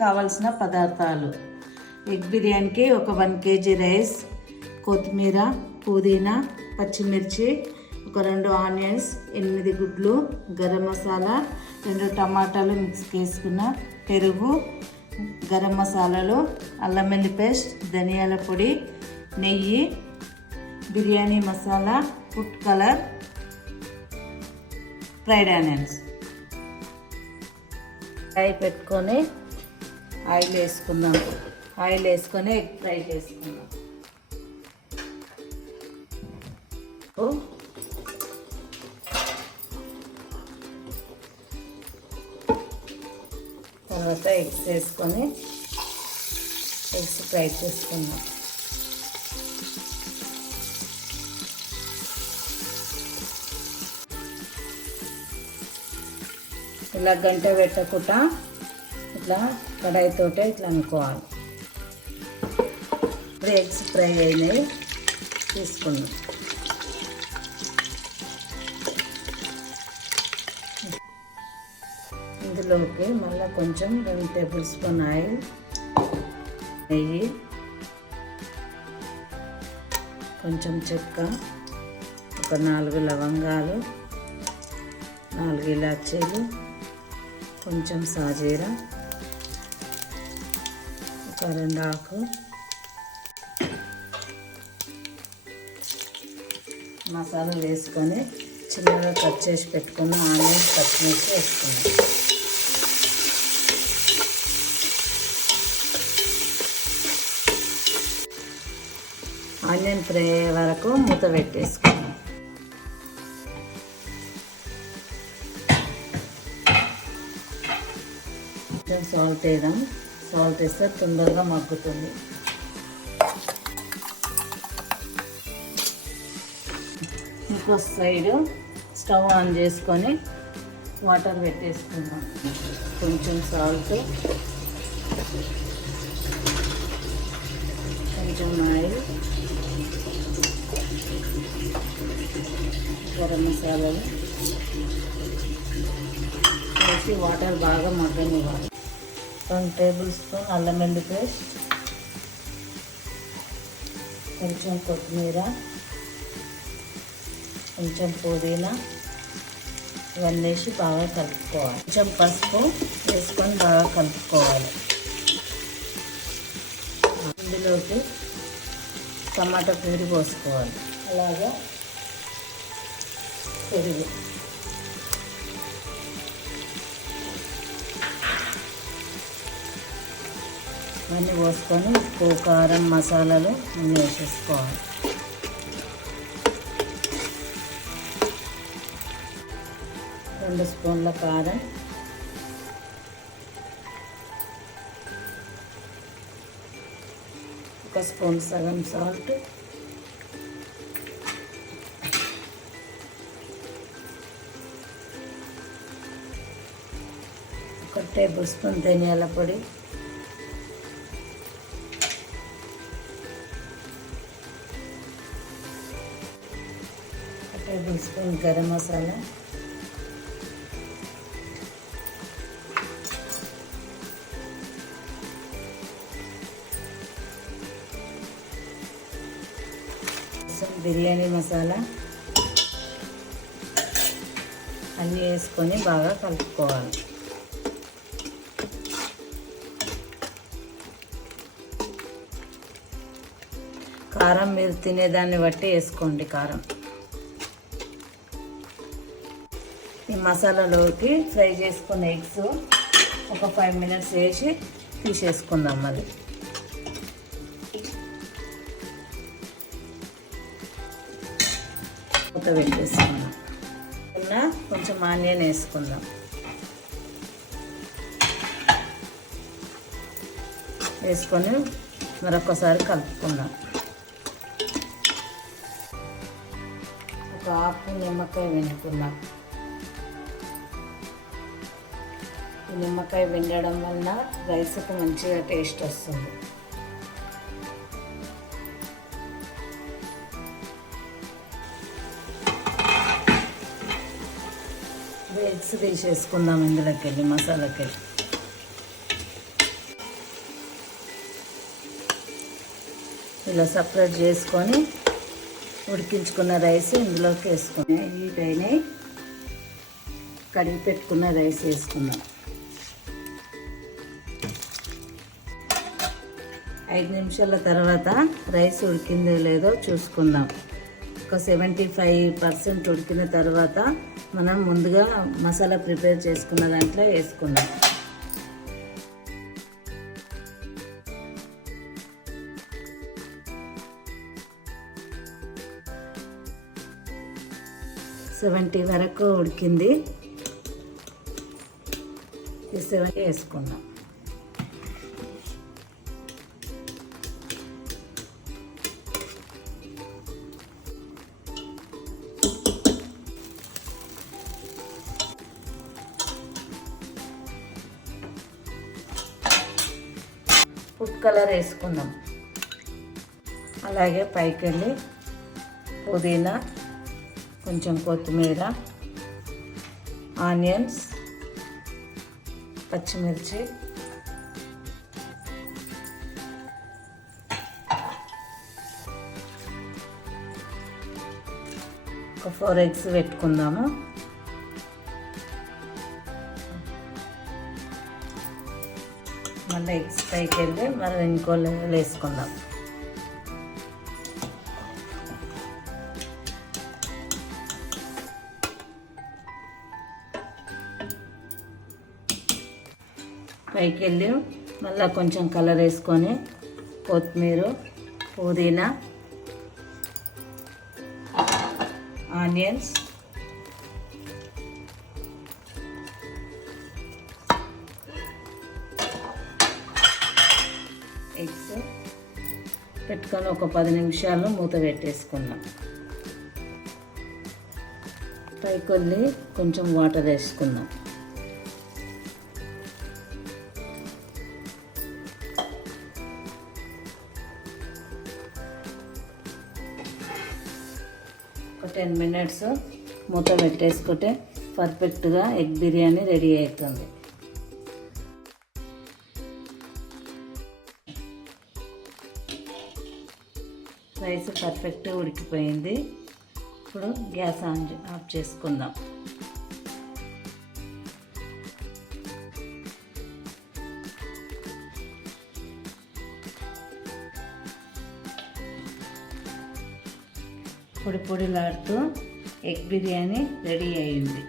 కావాల్సిన పదార్థాలు: ఎగ్ బిర్యానీకి ఒక 1 kg రైస్, కొత్తిమీర, పుదీనా, పచ్చిమిర్చి, ఒక 2 ఆనియన్స్, 8 గుడ్లు, గరం మసాలా, 2 టమాటాలు మిక్స్ చేసుకున్న, పెరుగు, గరం మసాలాలు, అల్లం వెల్లుల్లి పేస్ట్, ధనియాల పొడి, నెయ్యి, biryani masala, food colour, fried onions. Fry పెట్టుకొని ఆయిల్ వేసుకుందాం. ఆయిల్ వేసుకొని ఎగ్ ఫ్రై చేసుకుందాం. తర్వాత ఎగ్స్ వేసుకొని ఎగ్స్ ఫ్రై చేసుకుందాం. ఇలా గంట పెట్టకుండా ఇట్లా కడాయితోటే ఇట్లా అనుకోవాలి. ఇప్పుడు ఎగ్స్ ఫ్రై అయినాయి, తీసుకుందాం. ఇందులోకి మళ్ళీ కొంచెం 2 టేబుల్ స్పూన్ ఆయిల్, నెయ్యి, కొంచెం చెక్క, ఒక 4 లవంగాలు, 4 ఇలాచీలు, కొంచెం సాజీరా, ఒక 2 ఆకు, మసాలా వేసుకొని చిన్నగా కట్ చేసి పెట్టుకున్న ఆనియన్స్, పచ్చిమిర్చి వేసుకున్నాం. ఆనియన్ ఫ్రై అయ్యే వరకు మూత పెట్టేసుకున్నాం. కొంచెం సాల్ట్ వేద్దాం. సాల్ట్ వేస్తే తొందరగా మగ్గుతుంది. ఇంకో సైడ్ స్టవ్ ఆన్ చేసుకొని వాటర్ పెట్టేసుకుందాం. కొంచెం సాల్ట్, కొంచెం ఆయిల్, గరం మసాలాలు వేసి వాటర్ బాగా మగ్గనివ్వాలి. 1 టేబుల్ స్పూన్ అల్లం వెల్లుల్లి పేస్ట్, కొంచెం కొత్తిమీర, కొంచెం పుదీనా, ఇవన్నీ వేసి బాగా కలుపుకోవాలి. కొంచెం పసుపు వేసుకొని బాగా కలుపుకోవాలి. ఇందులోకి టమాటా ప్యూరీ పోసుకోవాలి. అలాగా పెరుగు, అన్నీ పోసుకొని ఉప్పు, కారం, మసాలాలు అన్నీ వేసేసుకోవాలి. రెండు స్పూన్ల కారం, ఒక స్పూన్ సగం సాల్ట్, ఒక టేబుల్ స్పూన్ ధనియాల పొడి, టేబుల్ స్పూన్ గరం మసాలా, బిర్యానీ మసాలా అన్నీ వేసుకొని బాగా కలుపుకోవాలి. కారం మీరు తినేదాన్ని బట్టి వేసుకోండి కారం. ఈ మసాలాలోకి ఫ్రై చేసుకున్న ఎగ్స్ ఒక 5 మినిట్స్ వేసి తీసేసుకుందాం. మళ్ళీ మూత పెట్టేసుకుందాం. కొంచెం ఆనియన్ వేసుకుందాం. వేసుకొని మరొకసారి కలుపుకుందాం. ఒక ఆకు నిమ్మకాయ వెనుకుందాం. ఈ నిమ్మకాయ వెండడం వలన రైస్కి మంచిగా టేస్ట్ వస్తుంది. ఎగ్స్ తీసేసుకుందాం ఇందులోకి వెళ్ళి, మసాలాకి వెళ్ళి. ఇలా సపరేట్ చేసుకొని ఉడికించుకున్న రైస్ ఇందులోకి వేసుకుని హీట్ అయినాయి. కడిగి పెట్టుకున్న రైస్ వేసుకుందాం. 5 నిమిషాల తర్వాత రైస్ ఉడికిందో లేదో చూసుకుందాం. ఒక 75% ఉడికిన తర్వాత మనం ముందుగా మసాలా ప్రిపేర్ చేసుకున్న దాంట్లో వేసుకుందాం. సెవెంటీ వరకు ఉడికింది. ఈ 70 వేసుకుందాం. ఫుడ్ కలర్ వేసుకుందాం. అలాగే పైకి వెళ్ళి పుదీనా, కొంచెం కొత్తిమీర, ఆనియన్స్, పచ్చిమిర్చి, ఒక 4 ఎగ్స్ పెట్టుకుందాము. మళ్ళీ ఎగ్స్ పైకి వెళ్ళి మనం ఇంకో లెవెల్ వేసుకుందాం. పైకి వెళ్ళి మళ్ళీ కొంచెం కలర్ వేసుకొని కొత్తిమీర, పుదీనా, ఆనియన్స్, ఎగ్స్ పెట్టుకొని ఒక 10 నిమిషాలు మూత పెట్టేసుకుందాం. పైకి వెళ్ళి కొంచెం వాటర్ వేసుకుందాం. ఒక 10 మినిట్స్ మూత పెట్టేసుకుంటే పర్ఫెక్ట్గా ఎగ్ బిర్యానీ రెడీ అవుతుంది. రైస్ పర్ఫెక్ట్గా ఉడికిపోయింది. ఇప్పుడు గ్యాస్ ఆఫ్ చేసుకుందాం. పొడి పొడిలాడుతూ ఎగ్ బిర్యానీ రెడీ అయింది.